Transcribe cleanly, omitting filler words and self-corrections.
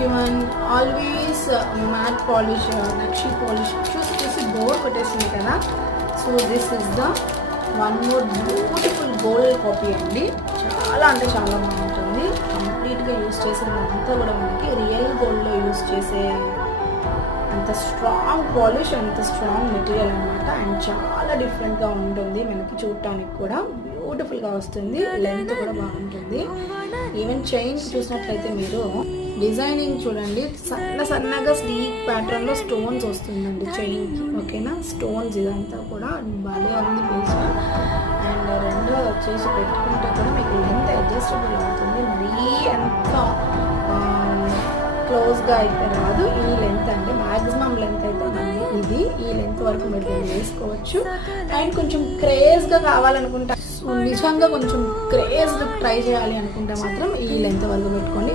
Everyone always matte polish నక్షి polish చూసి చూసి bore కొట్టేసింది కదా. So this is the one more beautiful gold copy అండి. చాలా అంటే చాలా బాగుంటుంది. కంప్లీట్గా యూస్ చేసేదంతా కూడా మనకి రియల్ గోల్డ్లో యూస్ చేసే అంత స్ట్రాంగ్ పాలిష్, అంత స్ట్రాంగ్ మెటీరియల్ అనమాట. అండ్ చాలా డిఫరెంట్గా ఉంటుంది, మనకి చూడటానికి కూడా బ్యూటిఫుల్గా వస్తుంది. లెంత్ కూడా బాగుంటుంది. ఈవెన్ చైన్ చూసినట్లయితే మీరు డిజైనింగ్ చూడండి, సన్నగా స్లీక్ ప్యాటర్న్లో స్టోన్స్ వస్తుందండి చైన్కి. ఓకేనా, స్టోన్స్ ఇదంతా కూడా భలే ఉంది పీస్. అండ్ రెండో వచ్చేసి పెట్టుకుంటే కూడా మీకు లెంత్ అడ్జస్టబుల్ అవుతుంది. మరీ ఎంత క్లోజ్గా అయితే రాదు. ఈ లెంత్ అంటే మ్యాక్సిమం లెంత్ అయితే మనకి ఇది, ఈ లెంత్ వరకు మీరు వేసుకోవచ్చు. అండ్ కొంచెం క్రేజ్గా కావాలనుకుంటే, నిజంగా కొంచెం క్రేజ్ ట్రై చేయాలి అనుకుంటే మాత్రం ఈ లెంత్ వరకు పెట్టుకోండి.